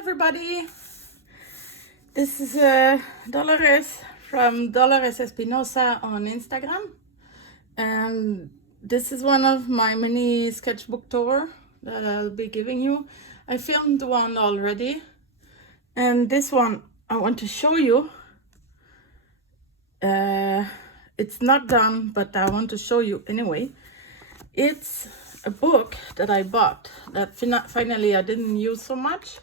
everybody. This is Dolores from Dolores Espinosa on Instagram, and this is one of my mini sketchbook tour that I'll be giving you. I filmed one already, and this one I want to show you. It's not done, but I want to show you anyway. It's a book that I bought that finally I didn't use so much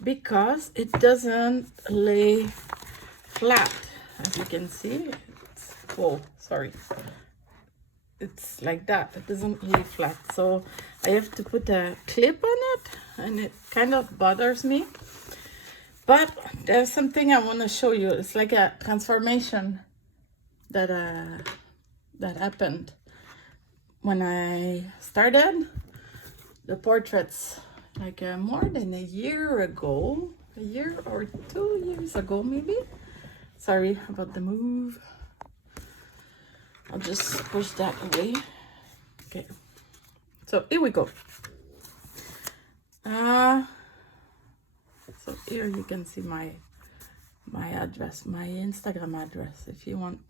because it doesn't lay flat, as you can see. It's like that. It doesn't lay flat, so I have to put a clip on it, and it kind of bothers me. But there's something I want to show you. It's like a transformation that happened when I started the portraits, like more than a year ago, a year or 2 years ago maybe. Sorry about the move. I'll just push that away. Okay, so here we go. So here you can see my address, my Instagram address, if you want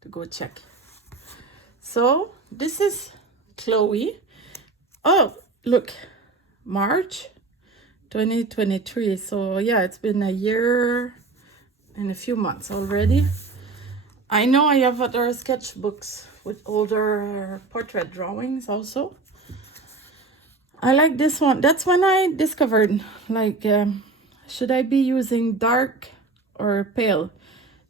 to go check. So this is Chloe. Oh, look, March 2023. So yeah, it's been a year and a few months already. I know I have other sketchbooks with older portrait drawings also. I like this one. That's when I discovered, like, should I be using dark or pale?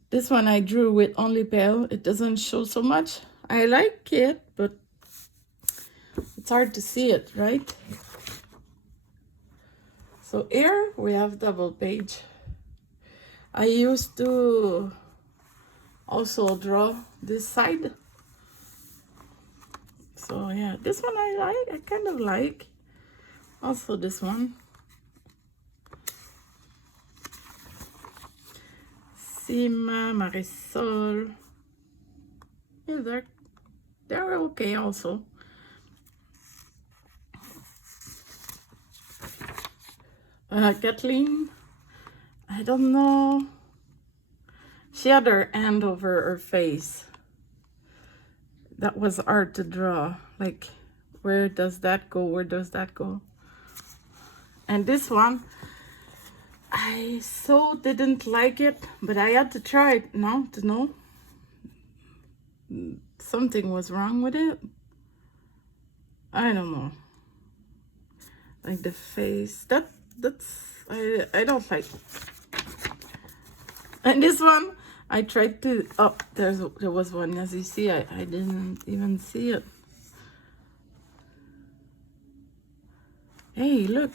This one I drew with only pale. It doesn't show so much. I like it, but it's hard to see it, right? So here we have double page. I used to also draw this side. So yeah, this one I like. I kind of like. Also this one. Sima, Marisol. Yeah, they're okay also. Kathleen, I don't know. She had her hand over her face. That was hard to draw. Like, where does that go? Where does that go? And this one, I so didn't like it, but I had to try it now to know something was wrong with it. I don't know. Like the face, I don't like. And this one, I tried to, oh, there was one, as you see, I didn't even see it. Hey, look,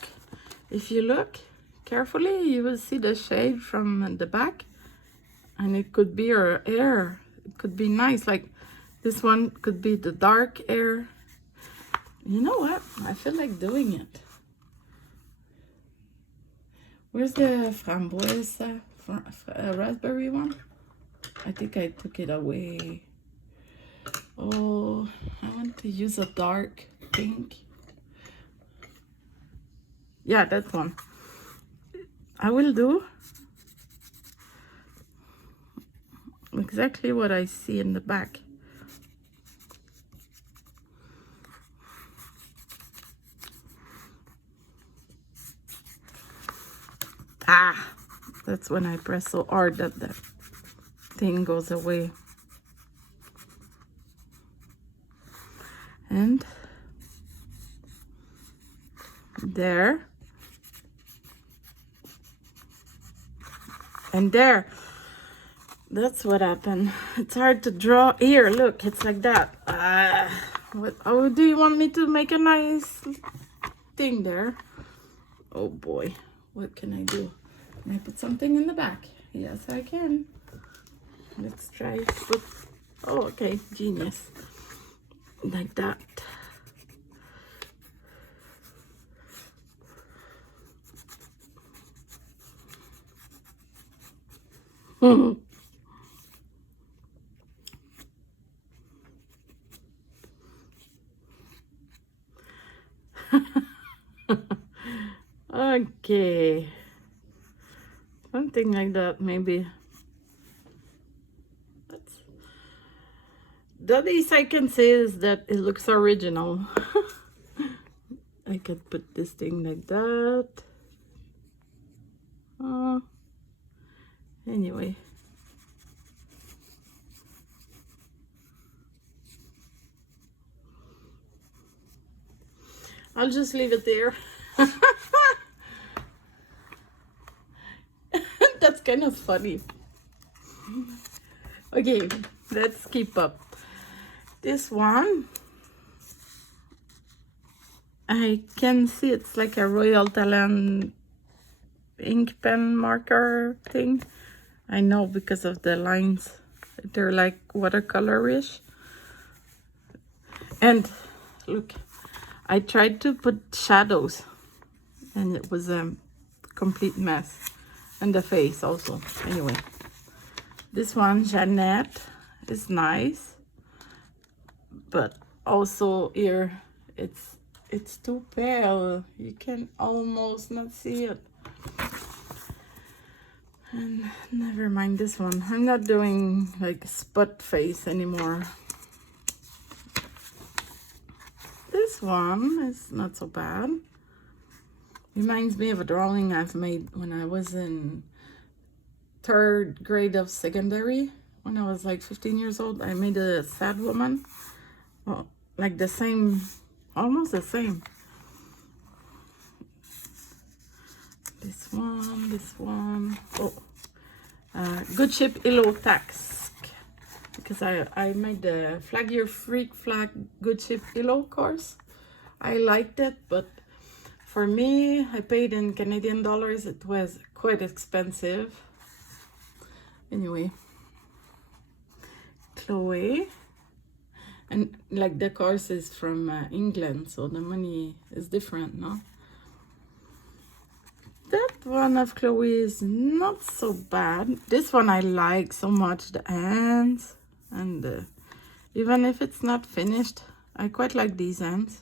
if you look carefully, you will see the shade from the back, and it could be her hair. It could be nice, like this one could be the dark hair. You know what? I feel like doing it. Where's the framboise, raspberry one? I think I took it away. Oh, I want to use a dark pink. Yeah, that one. I will do exactly what I see in the back. Ah, that's when I press so hard that the thing goes away. And there. And there. That's what happened. It's hard to draw. Here, look, it's like that. Oh, do you want me to make a nice thing there? Oh boy, what can I do? Can I put something in the back? Yes, I can. Let's try to put, oh, okay, genius. Like that. Okay, something like that maybe. The least I can say is that it looks original. I could put this thing like that. Anyway. I'll just leave it there. That's kind of funny. Okay, let's keep up. This one, I can see it's like a Royal Talent ink pen marker thing. I know because of the lines. They're like watercolorish. And look, I tried to put shadows and it was a complete mess. And the face also. Anyway, this one, Jeannette, is nice. But also here, it's too pale. You can almost not see it. And never mind this one. I'm not doing like spot face anymore. This one is not so bad. Reminds me of a drawing I've made when I was in 3rd grade of secondary. When I was like 15 years old, I made a sad woman. Well, like the same, almost the same. This one. Oh, Good Ship Illo Tax. Because I made the Flag Your Freak Flag Good Ship Illo course. I liked it, but for me, I paid in Canadian dollars. It was quite expensive. Anyway, Chloe. And like the course is from England, so the money is different, no? That one of Chloe is not so bad. This one I like so much, the ends. And even if it's not finished, I quite like these ends.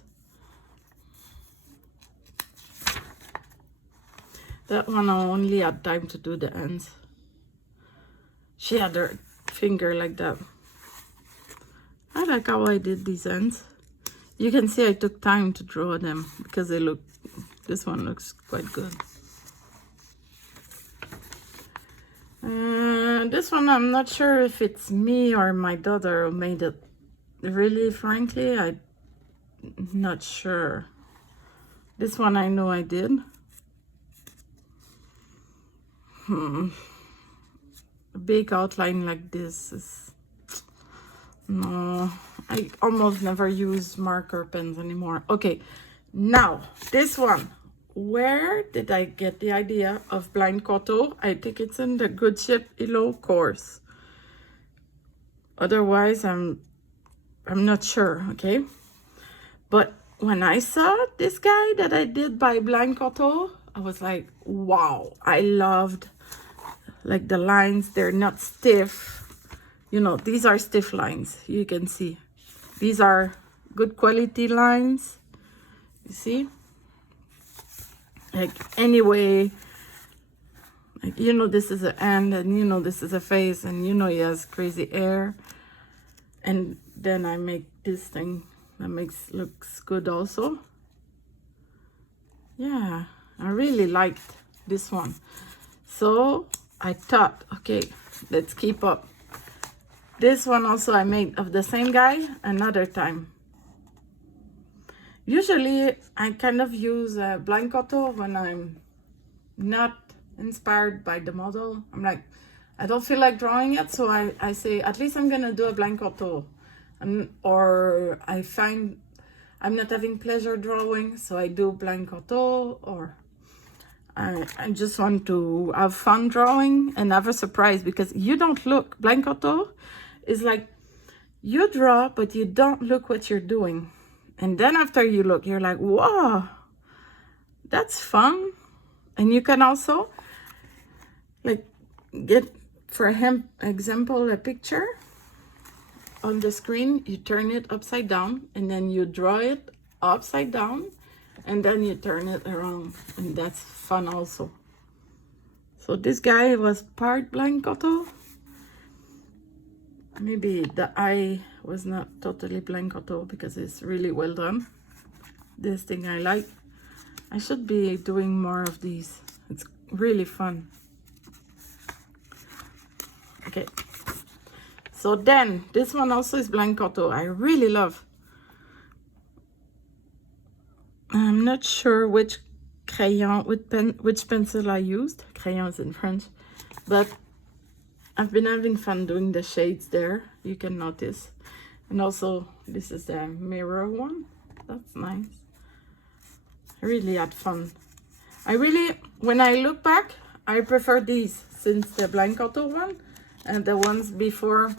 That one I only had time to do the ends. She had her finger like that. I like how I did these ends. You can see I took time to draw them because they look, this one looks quite good. This one I'm not sure if it's me or my daughter who made it. Really, frankly, I'm not sure. This one I know I did. A big outline like this is... No, I almost never use marker pens anymore. Okay, now this one. Where did I get the idea of blind koto? I think it's in the Good Ship Illo course. Otherwise, I'm not sure, okay? But when I saw this guy that I did by blind koto, I was like, wow, I loved like the lines. They're not stiff. You know, these are stiff lines. You can see. These are good quality lines. You see? Like, anyway, like, you know, this is an end, and you know, this is a face, and you know, he has crazy hair. And then I make this thing that looks good also. Yeah, I really liked this one. So I thought, okay, let's keep up. This one also I made of the same guy another time. Usually I kind of use blind koto when I'm not inspired by the model. I'm like, I don't feel like drawing it, so I say, at least I'm gonna do a blind koto. Or I find I'm not having pleasure drawing, so I do blind koto, or I just want to have fun drawing and have a surprise, because you don't look, blind koto is like you draw, but you don't look what you're doing. And then after you look, you're like, whoa, that's fun. And you can also like get, for example, a picture on the screen, you turn it upside down, and then you draw it upside down, and then you turn it around. and that's fun also. So this guy was part blank auto. Maybe the eye was not totally blank auto because it's really well done. This thing I like. I should be doing more of these. It's really fun. Okay. So then this one also is blank auto. I really love. I'm not sure which crayon, which pencil I used. Crayons in French. But I've been having fun doing the shades there. You can notice. And also this is the mirror one. That's nice. I really had fun. When I look back, I prefer these since the blank auto one and the ones before.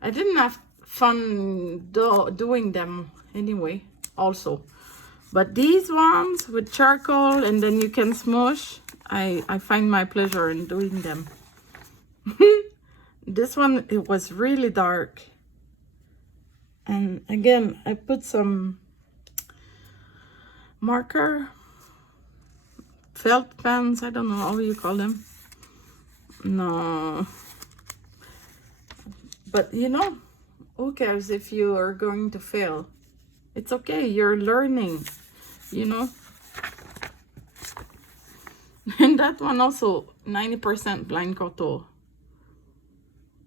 I didn't have fun doing them anyway also. But these ones with charcoal and then you can smush, I find my pleasure in doing them. This one, it was really dark. And again, I put some marker, felt pens, I don't know how you call them. No. But you know, who cares if you are going to fail? It's okay, you're learning, you know. And that one also, 90% blank auto.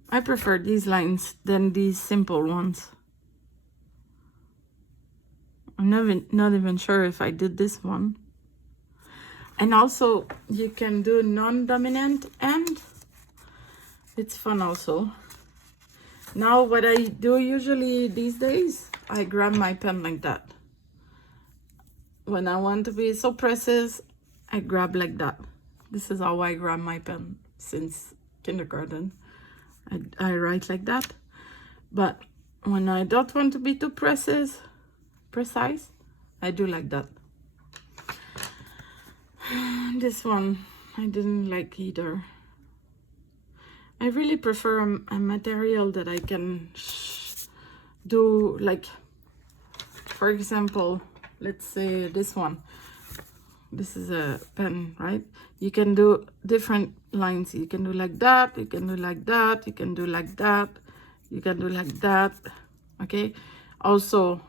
I prefer these lines than these simple ones. I'm not even sure if I did this one. And also, you can do non-dominant and it's fun also. Now, what I do usually these days, I grab my pen like that. When I want to be so precise, I grab like that. This is how I grab my pen since kindergarten. I write like that. But when I don't want to be too precise, I do like that. This one I didn't like either. I really prefer a material that I can do, like, for example, let's say this one. This is a pen, right? You can do different lines. You can do like that, you can do like that, you can do like that, you can do like that, okay? Also,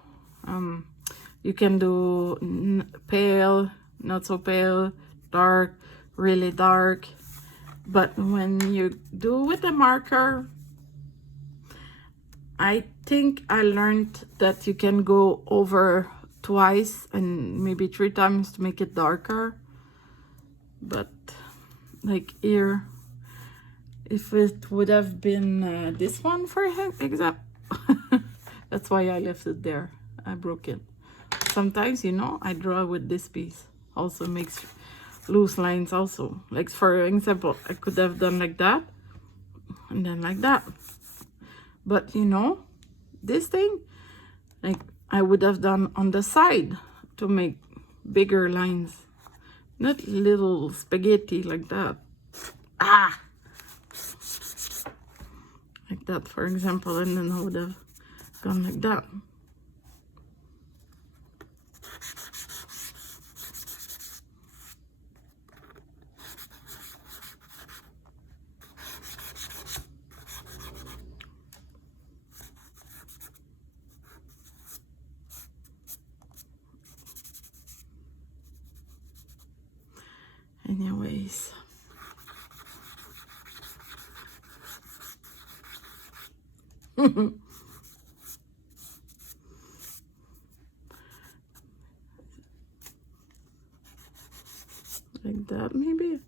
you can do pale, not so pale, dark, really dark. But when you do with a marker, I think I learned that you can go over twice and maybe 3 times to make it darker. But like here, if it would have been this one for example, that's why I left it there. I broke it. Sometimes, you know, I draw with this piece. Also makes loose lines also. Like for example, I could have done like that and then like that. But you know, this thing, like I would have done on the side to make bigger lines. Not little spaghetti like that. Ah! Like that, for example, and then I would have gone like that. Anyways. Like that, maybe.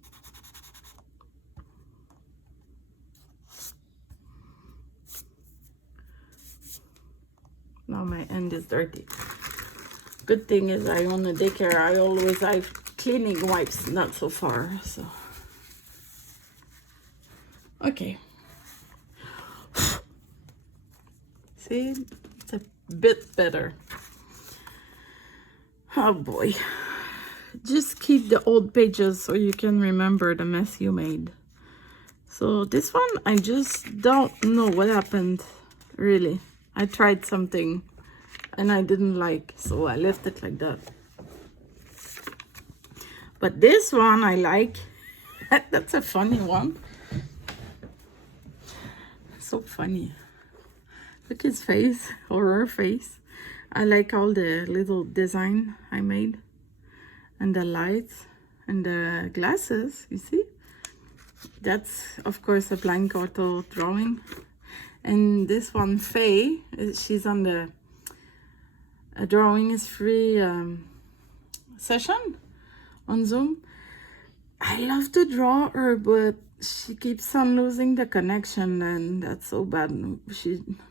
Now my hand is dirty. Good thing is I own a daycare. I always have cleaning wipes, not so far. So okay. See, it's a bit better. Oh boy. Just keep the old pages so you can remember the mess you made. So this one, I just don't know what happened, really. I tried something and I didn't like, so I left it like that. But this one I like. That's a funny one. So funny. Look his face, or her face. I like all the little design I made. And the lights and the glasses, you see? That's, of course, a blank auto drawing. And this one, Faye, she's on the drawing is free session on Zoom. I love to draw her, but she keeps on losing the connection, and that's so bad.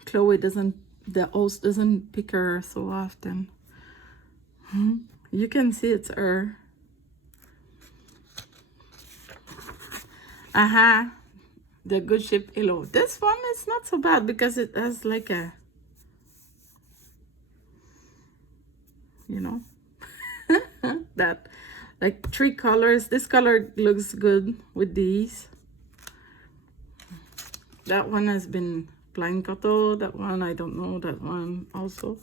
Chloe doesn't, the host doesn't pick her so often. You can see it's her. The good ship Hello. This one is not so bad because it has like a, you know, that like 3 colors. This color looks good with these. That one has been blind photo. That one I don't know. That one also.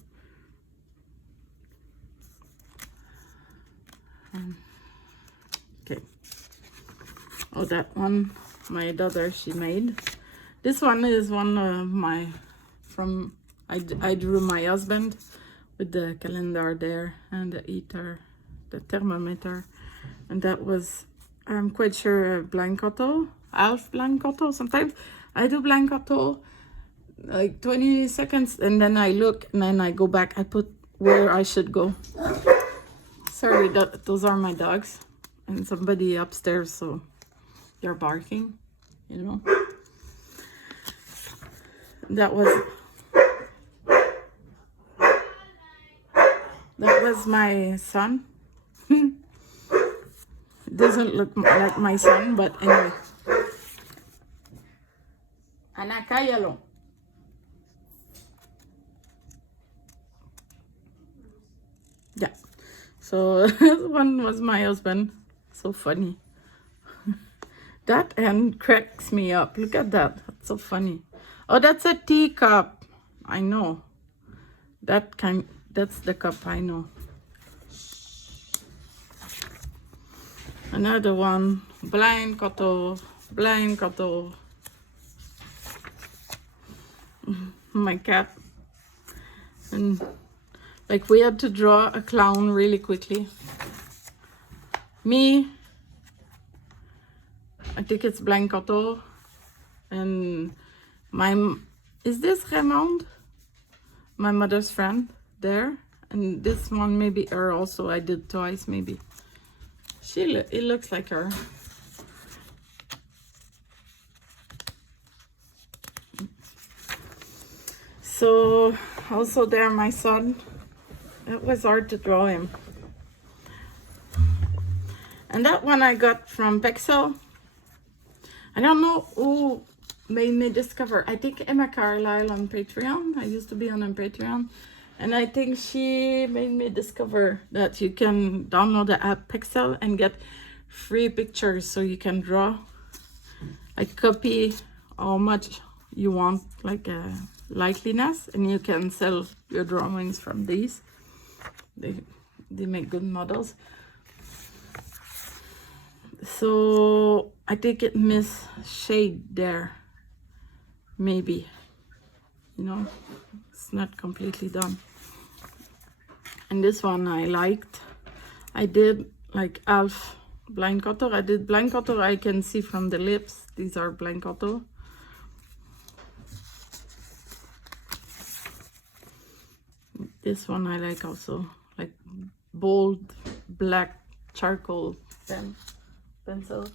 Okay. Oh, that one my daughter she made. This one is one of my I drew my husband with the calendar there and the heater, the thermometer, and that was, I'm quite sure, blank auto, half blank auto. Sometimes I do blank auto like 20 seconds and then I look and then I go back. I put where I should go. Sorry, those are my dogs and somebody upstairs, so they're barking, you know. That was my son. Doesn't look like my son, but anyway. Anakayalo. Yeah. So this one was my husband. So funny. That end cracks me up. Look at that. That's so funny. Oh, that's a teacup. I know. That's the cup I know. Another one. Blind Koto. Blind Koto. My cat. And like we had to draw a clown really quickly. Me, I think it's blank auto. And is this Raymond? My mother's friend there. And this one maybe her also. I did twice maybe. It looks like her. So also there my son. It was hard to draw him. And that one I got from Pexel. I don't know who made me discover. I think Emma Carlisle on Patreon. I used to be on Patreon. And I think she made me discover that you can download the app Pexel and get free pictures so you can draw. Like copy how much you want, like a likeliness, and you can sell your drawings from these. They make good models. So I think it miss shade there, maybe, you know, it's not completely done. And this one I liked. I did like half blind cutter. I did blind cutter. I can see from the lips. These are blind cutter. This one I like also, like bold black charcoal pencil.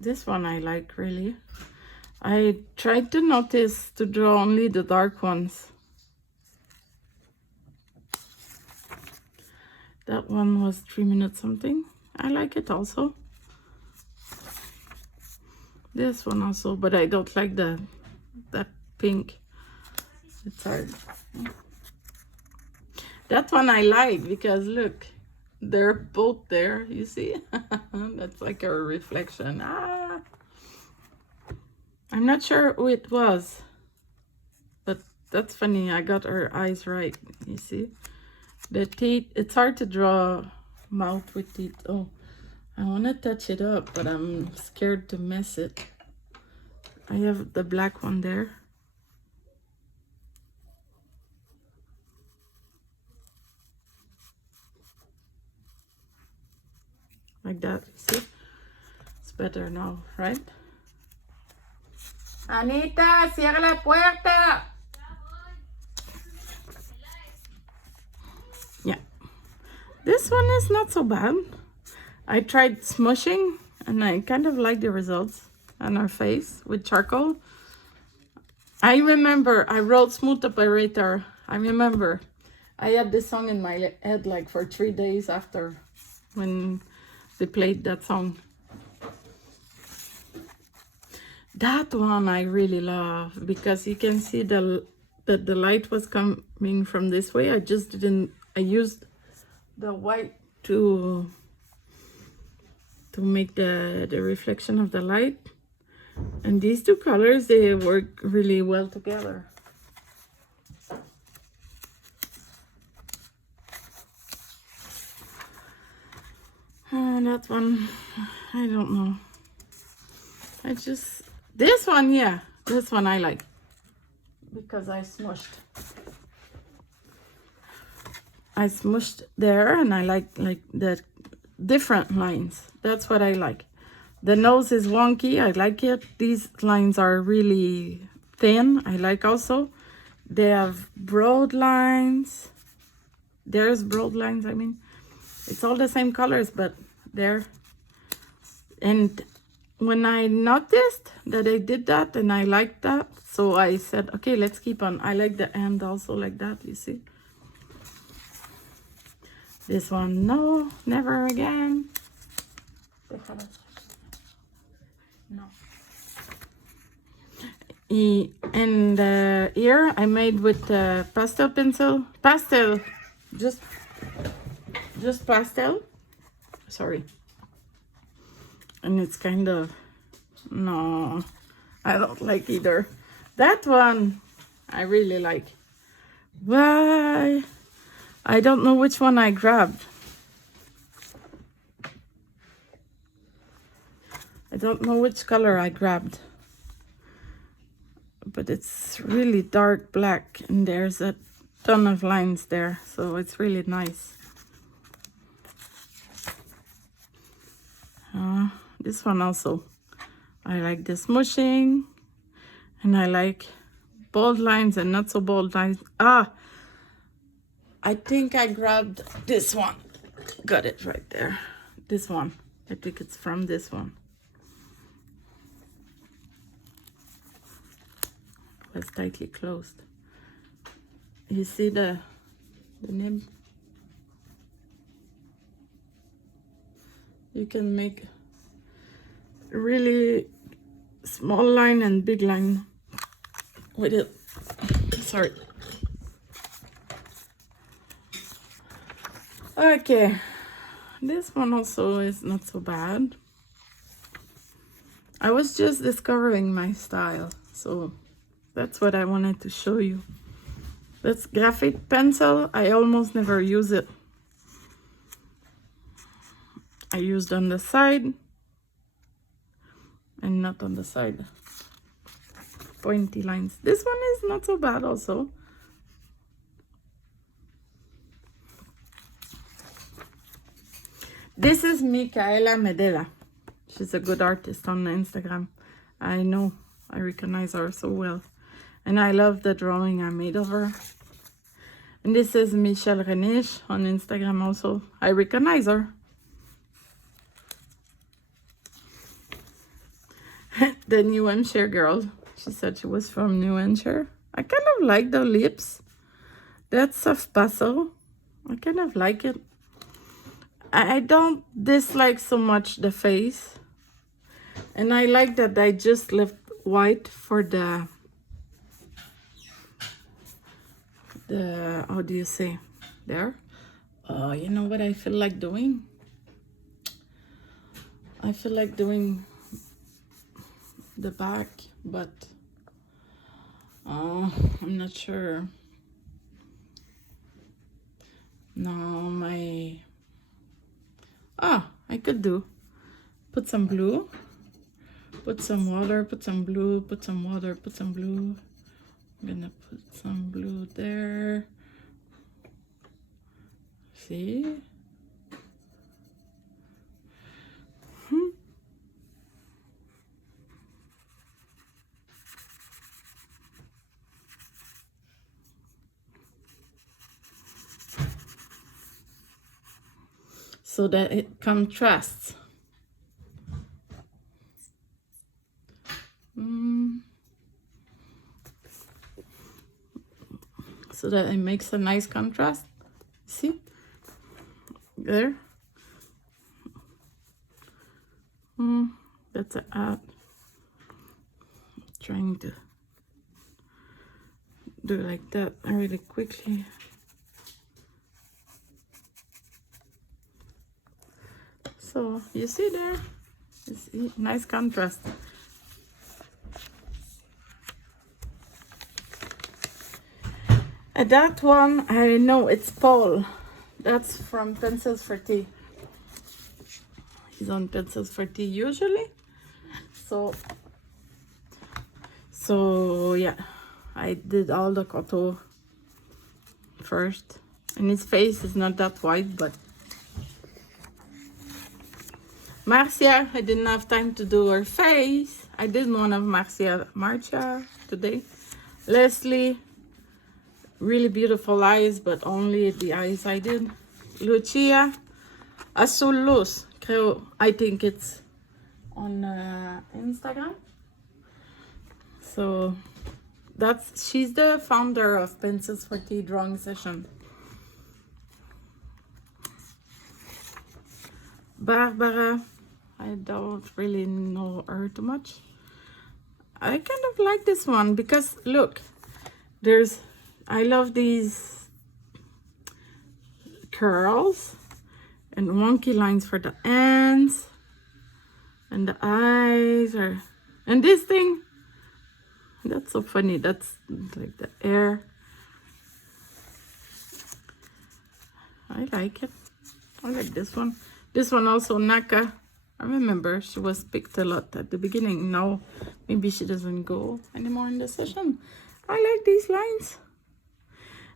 This one I like really. I tried to notice to draw only the dark ones. That one was 3 minutes something. I like it also. This one also, but I don't like that pink. It's hard. That one I like because look, they're both there, you see? That's like a reflection. I'm not sure who it was, but that's funny. I got her eyes right, you see? The teeth, it's hard to draw mouth with teeth. Oh, I want to touch it up, but I'm scared to mess it. I have the black one there. Like that, see? It's better now, right? Anita, cierra la puerta! Yeah. This one is not so bad. I tried smushing and I kind of like the results on our face with charcoal. I remember I wrote Smooth Operator. I remember I had this song in my head like for 3 days after when they played that song. That one I really love because you can see that the light was coming from this way. I just didn't, I used the white to make the reflection of the light. And these two colors, they work really well together. That one, I don't know. This one, yeah, this one I like because I smushed there, and I like the different lines. That's what I like. The nose is wonky. I like it. These lines are really thin. I like also. They have broad lines. There's broad lines, I mean. It's all the same colors, but there. And when I noticed that I did that and I liked that, so I said, okay, let's keep on. I like the end also like that, you see. This one, no, never again. No. And here I made with pastel pencil. Pastel, just pastel. Sorry. And it's kind of, no, I don't like either. That one I really like. Why? I don't know which one I grabbed. I don't know which color I grabbed. But it's really dark black and there's a ton of lines there. So it's really nice. This one also. I like the smushing. And I like bold lines and not so bold lines. I think I grabbed this one. Got it right there. This one. I think it's from this one. It was tightly closed. You see the nib? You can make really small line and big line with it. Sorry. Okay, this one also is not so bad. I was just discovering my style, so that's what I wanted to show you. That's graphite pencil. I almost never use it. I used on the side and not on the side. Pointy lines. This one is not so bad also. This is Micaela Medela. She's a good artist on Instagram. I know, I recognize her so well. And I love the drawing I made of her. And this is Michelle Renish on Instagram also. I recognize her. The New Hampshire girl. She said she was from New Hampshire. I kind of like the lips. That's soft pastel. I kind of like it. I don't dislike so much the face. And I like that I just left white for the how do you say, there? You know what I feel like doing? I feel like doing the back, but I'm not sure. Now my, I could do, put some blue, put some water, put some blue, put some water, put some blue. I'm gonna put some blue there. See? So that it contrasts. So that it makes a nice contrast. See? There. That's an ad. Trying to do like that really quickly. So you see there, you see, nice contrast. And that one, I know it's Paul. That's from Pencils for Tea. He's on Pencils for Tea usually. So yeah, I did all the koto first. And his face is not that white, but Marcia, I didn't have time to do her face. I did one of Marcia today. Leslie, really beautiful eyes, but only the eyes I did. Lucia, Azul Luz, creo, I think it's on Instagram. So she's the founder of Pencils for Tea drawing session. Barbara, I don't really know her too much. I kind of like this one because look, I love these curls and wonky lines for the ends and the eyes and this thing, that's so funny. That's like the air. I like it. I like this one. This one also, Naka. I remember she was picked a lot at the beginning. Now maybe she doesn't go anymore in the session. I like these lines.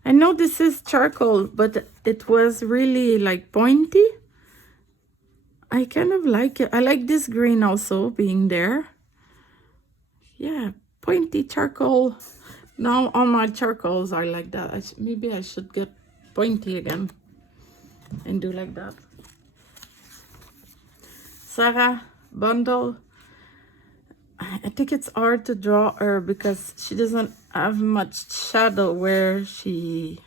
I know this is charcoal, but it was really like pointy. I kind of like it. I like this green also being there. Yeah, pointy charcoal. Now all my charcoals are like that. Maybe I should get pointy again and do like that. Sarah Bundle. I think it's hard to draw her because she doesn't have much shadow where she's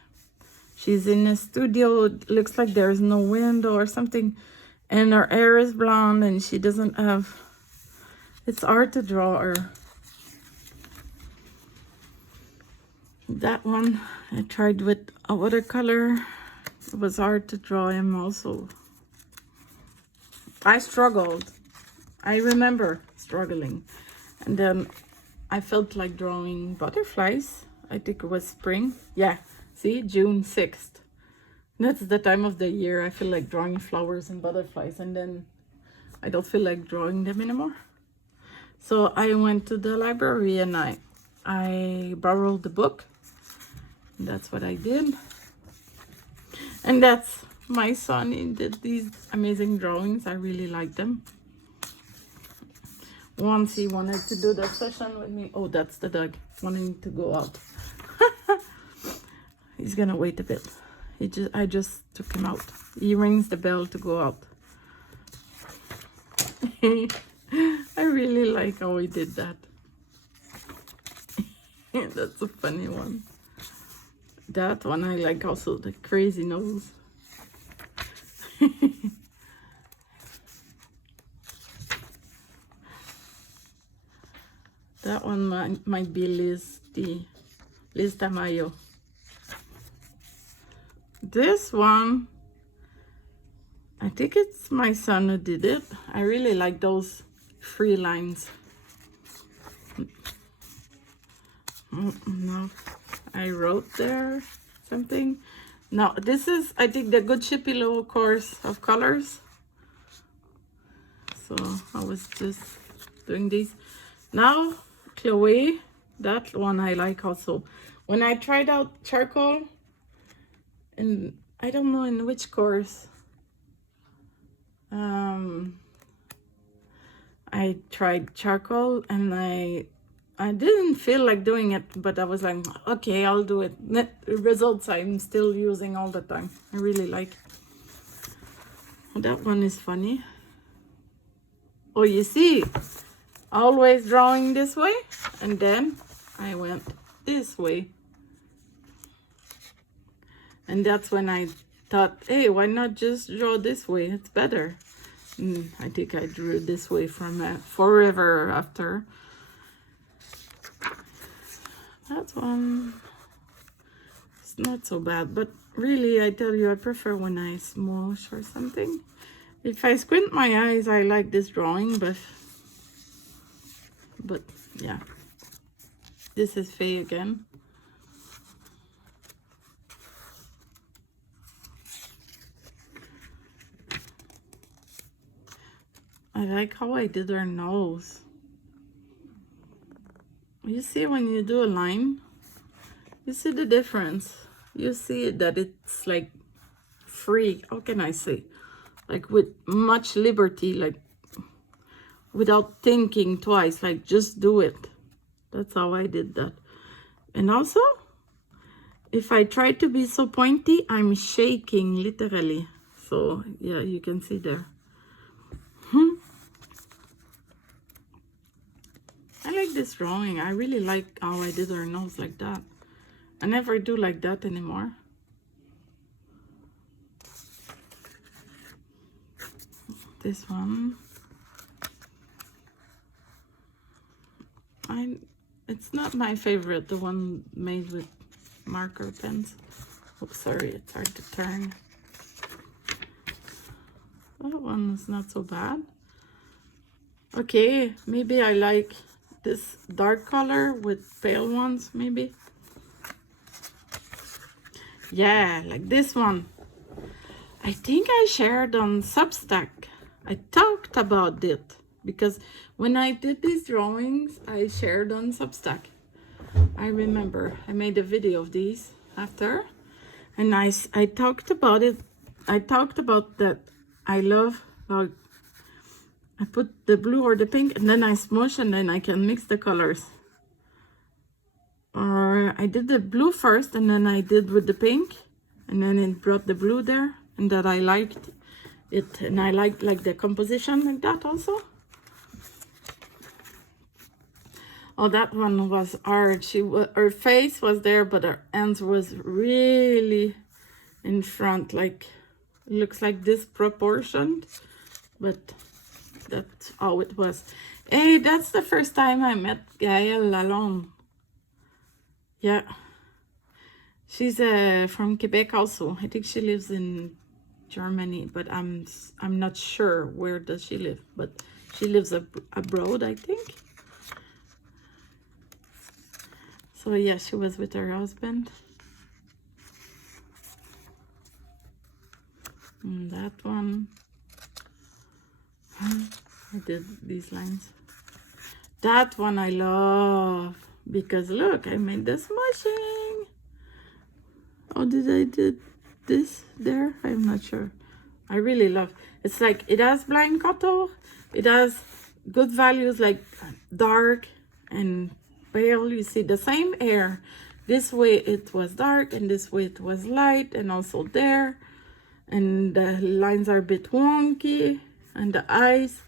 in a studio. It looks like there's no window or something, and her hair is blonde and she doesn't have, it's hard to draw her. That one I tried with a watercolor. It was hard to draw him also. I struggled. I remember struggling. And then I felt like drawing butterflies. I think it was spring. Yeah, see, June 6th. That's the time of the year I feel like drawing flowers and butterflies. And then I don't feel like drawing them anymore. So I went to the library and I borrowed the book. That's what I did. And that's my son. He did these amazing drawings. I really like them. Once he wanted to do the session with me. Oh, that's the dog wanting to go out. He's gonna wait a bit. I just took him out. He rings the bell to go out. I really like how he did that. That's a funny one. That one I like also, the crazy nose. That one might be Liz Tamayo. This one, I think it's my son who did it. I really like those free lines. No, I wrote there something. Now, this is, I think, the Good Shippy Low course of colors. So I was just doing these. Now, Chloe, that one I like also. When I tried out charcoal, and I don't know in which course, I tried charcoal and I didn't feel like doing it, but I was like, okay, I'll do it. Net results I'm still using all the time. I really like. Oh, that one is funny. Oh, you see, always drawing this way, and then I went this way. And that's when I thought, hey, why not just draw this way? It's better. And I think I drew this way from forever after. That one, it's not so bad, but really, I tell you, I prefer when I smush or something. If I squint my eyes, I like this drawing, but yeah. This is Faye again. I like how I did her nose. You see when you do a line, you see the difference. You see that it's like free. How can I say? Like with much liberty, like without thinking twice, like just do it. That's how I did that. And also, if I try to be so pointy, I'm shaking literally. So yeah, you can see there. I like this drawing. I really like how I did her nose like that. I never do like that anymore. This one. It's not my favorite, the one made with marker pens. Oops, sorry, it's hard to turn. That one is not so bad. Okay, maybe I like this dark color with pale ones, maybe. Yeah, like this one. I think I shared on Substack. I talked about it because when I did these drawings, I shared on Substack. I remember I made a video of these after, and I talked about it. I talked about that I love, like, I put the blue or the pink and then I smush and then I can mix the colors. Or I did the blue first and then I did with the pink and then it brought the blue there, and that I liked it, and I liked like the composition like that also. Oh, that one was hard. Her face was there, but her hands was really in front, like looks like disproportioned, but that's how it was. Hey, that's the first time I met Gaëlle Lalonde. Yeah, she's from Quebec also. I think she lives in Germany, but I'm not sure where does she live, but she lives abroad, I think. So yeah, she was with her husband. And that one, I did these lines. That one I love because look, I made the smushing. Oh, did I did this there? I'm not sure. I really love. It's like it has blind couture. It has good values like dark and pale. You see the same hair. This way it was dark and this way it was light, and also there. And the lines are a bit wonky, and the eyes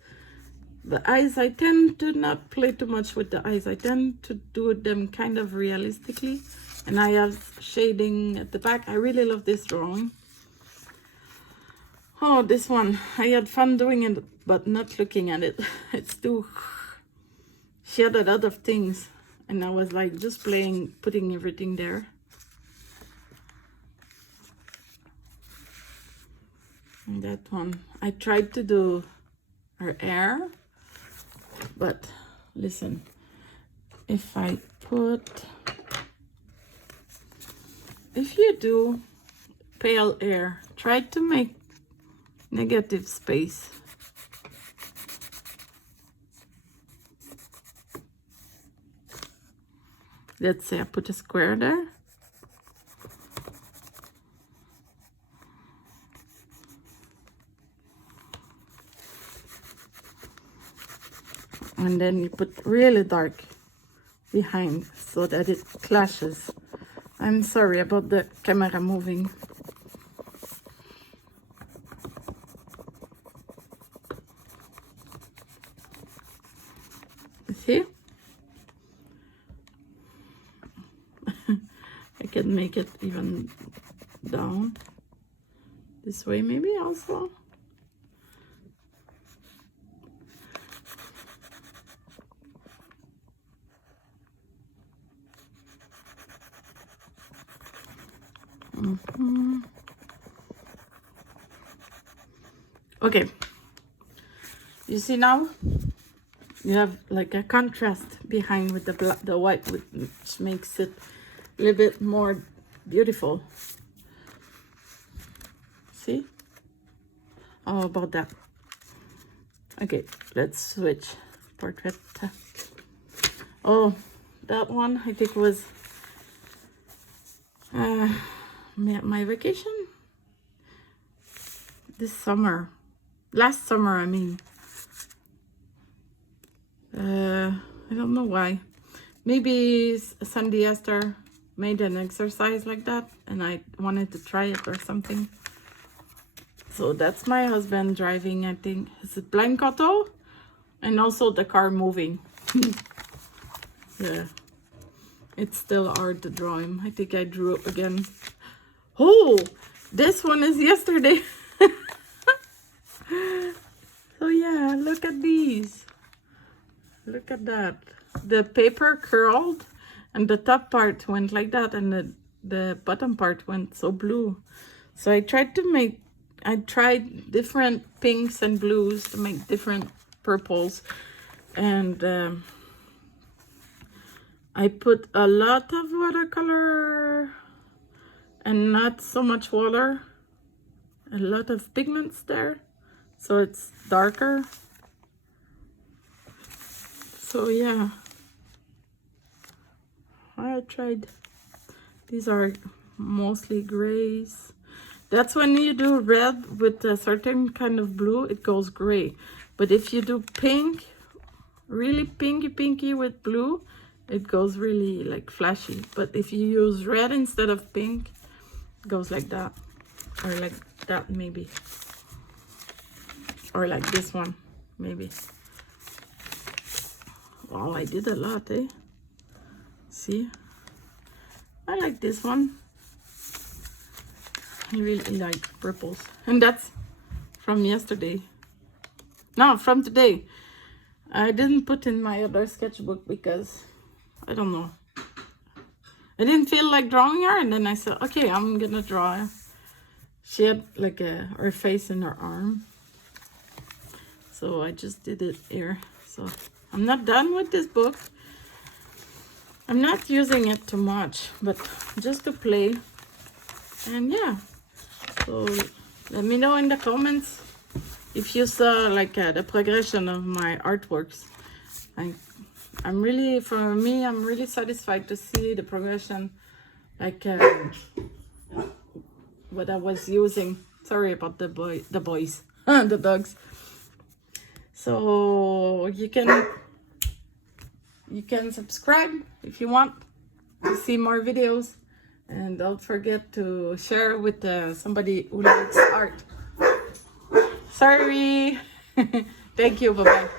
I tend to not play too much with the eyes. I tend to do them kind of realistically, and I have shading at the back. I really love this drawing. Oh, this one, I had fun doing it, but not looking at it. It's too, she had a lot of things, and I was like just playing, putting everything there. And that one, I tried to do her hair, but listen, if you do pale air. Try to make negative space. Let's say I put a square there. And then you put really dark behind so that it clashes. I'm sorry about the camera moving. You see? I can make it even down this way maybe also. Okay, you see now you have like a contrast behind with the white, which makes it a little bit more beautiful. See? How about that? Okay, let's switch portrait. Oh, that one I think was my vacation this summer. Last summer, I mean. I don't know why. Maybe Sunday Esther made an exercise like that and I wanted to try it or something. So that's my husband driving, I think. It's a blank auto and also the car moving. Yeah. It's still hard to draw him. I think I drew it again. Oh, this one is yesterday. So yeah, look at these. Look at that. The paper curled and the top part went like that and the bottom part went so blue. So I tried different pinks and blues to make different purples. And I put a lot of watercolor and not so much water. A lot of pigments there. So it's darker. So yeah, I tried. These are mostly grays. That's when you do red with a certain kind of blue, it goes gray. But if you do pink, really pinky with blue, it goes really like flashy. But if you use red instead of pink, it goes like that. Or like that maybe. Or like this one, maybe. Wow, I did a lot, eh? See? I like this one. I really like purples. And that's from yesterday. No, from today. I didn't put in my other sketchbook because, I don't know. I didn't feel like drawing her, and then I said, okay, I'm gonna draw her. She had like her face in her arm. So I just did it here. So I'm not done with this book. I'm not using it too much, but just to play. And yeah, so let me know in the comments if you saw like the progression of my artworks. I'm really, for me, I'm really satisfied to see the progression, like what I was using. Sorry about the boys, the dogs. So you can subscribe if you want to see more videos, and don't forget to share with somebody who likes art. Sorry. Thank you. Bye bye.